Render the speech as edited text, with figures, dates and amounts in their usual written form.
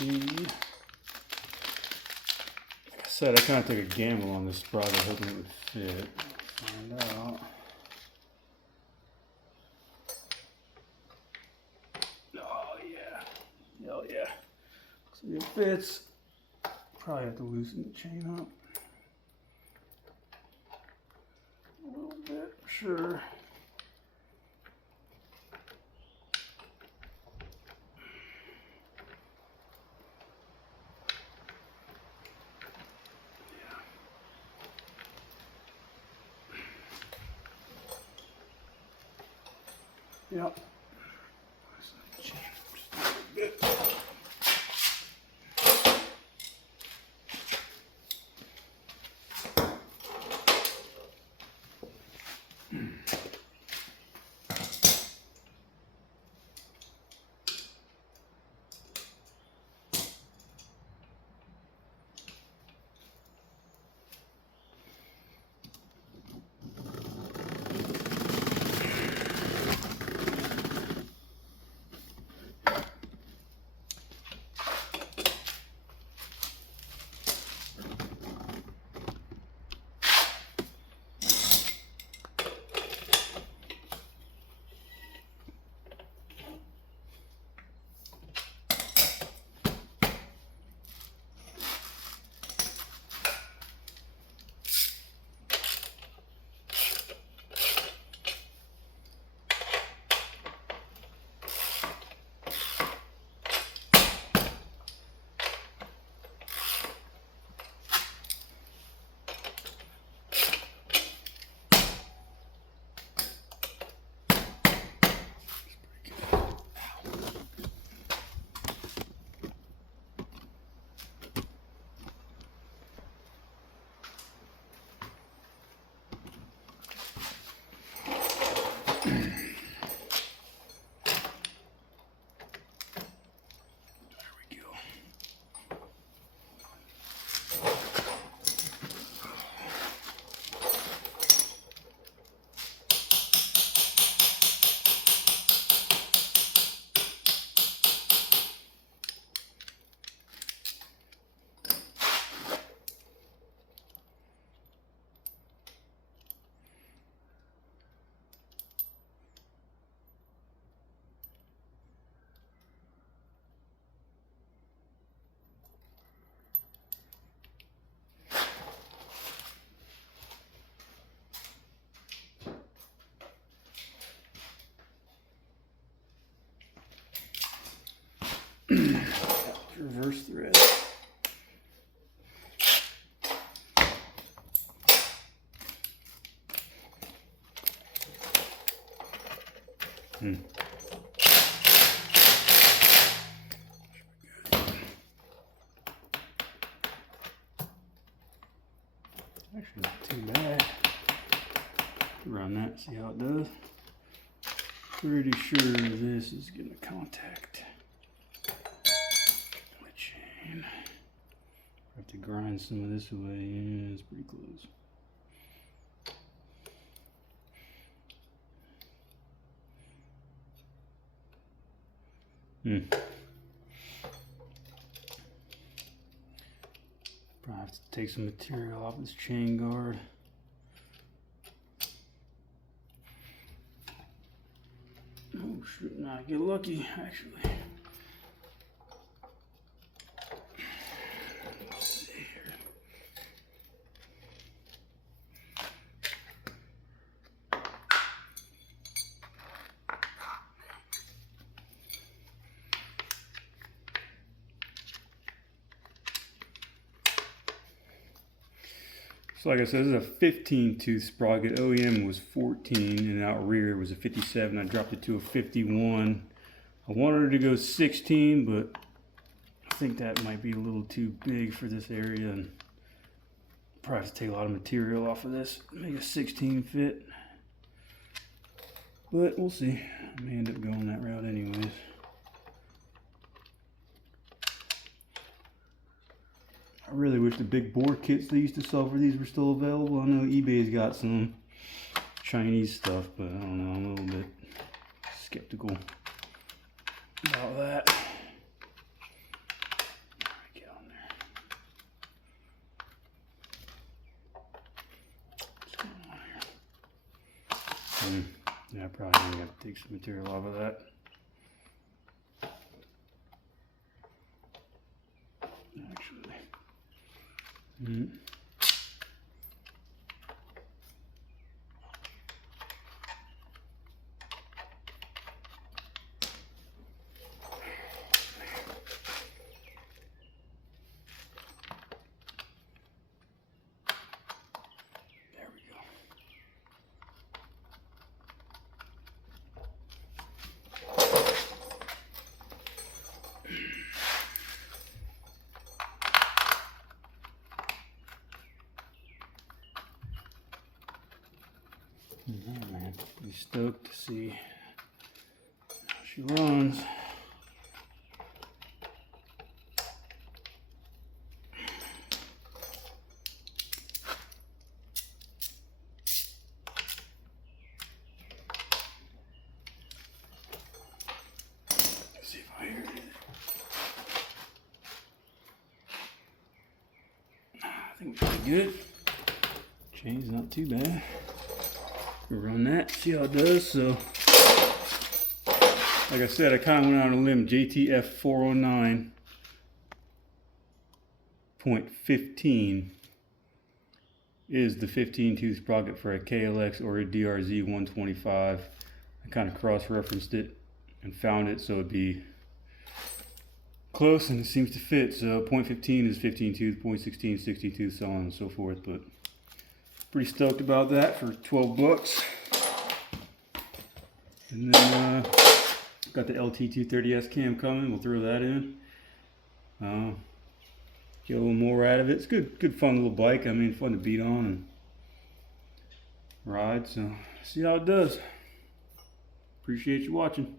see. Like I said, I kind of took a gamble on this sprocket, hoping it would fit. Find out. Oh yeah. Oh yeah. See, it fits. Probably have to loosen the chain up a little bit, sure. Yep. Reverse thread. Actually, not too bad. Run that, see how it does. Pretty sure this is gonna contact the chain. I have to grind some of this away. Yeah, it's pretty close. Probably have to take some material off this chain guard. Oh, should not get lucky, actually. Let's see here. So like I said, this is a 15 tooth sprocket. OEM was 14 and out rear was a 57. I dropped it to a 51. I wanted it to go 16, but I think that might be a little too big for this area, and probably have to take a lot of material off of this, make a 16 fit. But we'll see. I may end up going that route anyways. I really wish the big bore kits they used to sell for these were still available. I know eBay's got some Chinese stuff, but I don't know, I'm a little bit skeptical about that. some material off of that. Actually. Alright, man, pretty stoked to see how she runs. Let's see if I hear it. I think we're pretty good. Chain's not too bad. We'll run that, see how it does. So, like I said, I kind of went out on a limb. JTF 409.15 is the 15 tooth sprocket for a KlX or a DRZ 125. I kind of cross-referenced it and found it so it'd be close, and it seems to fit. So 0.15 is 15 tooth, 0.16 16 tooth, so on and so forth. But pretty stoked about that for 12 bucks. And then got the LT230S cam coming. We'll throw that in. Get a little more out of it. It's good fun little bike. I mean, fun to beat on and ride. So see how it does. Appreciate you watching.